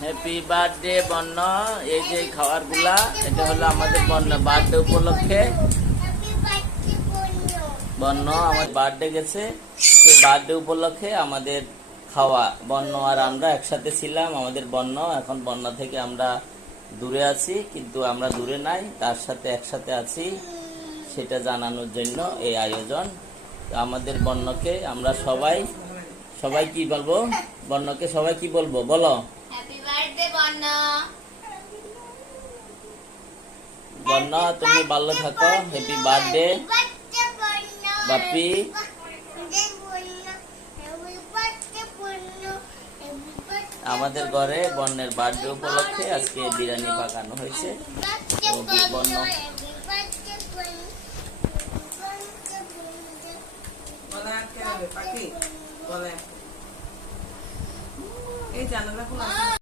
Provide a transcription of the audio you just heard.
Happy birthday বন্য। এই যে খাবারগুলা, এটা হলো আমাদের বন্য বার্থডে উপলক্ষে। বন্য আমার বার্থডে গেছে, সেই বার্থডে উপলক্ষে আমাদের খাওয়া। বন্য আর আমরা একসাথে ছিলাম, আমাদের বন্য এখন বন্য থেকে আমরা দূরে আছি, কিন্তু আমরা দূরে নাই, তার সাথে একসাথে আছি, সেটা জানানোর জন্য এই আয়োজন। আমাদের বন্যকে আমরা সবাই সবাই কি বলবো? বন্যকে সবাই কি বলবো বলো? হ্যাপি বার্থডে বন্য। বন্য তুমি ভালো থাকো। হ্যাপি বার্থডে বাপি। আমাদের ঘরে বন্যের বার্থডে উপলক্ষে আজকে বিরিয়ানি পাকানো হয়েছে। বন্য এই জানালা খোলা।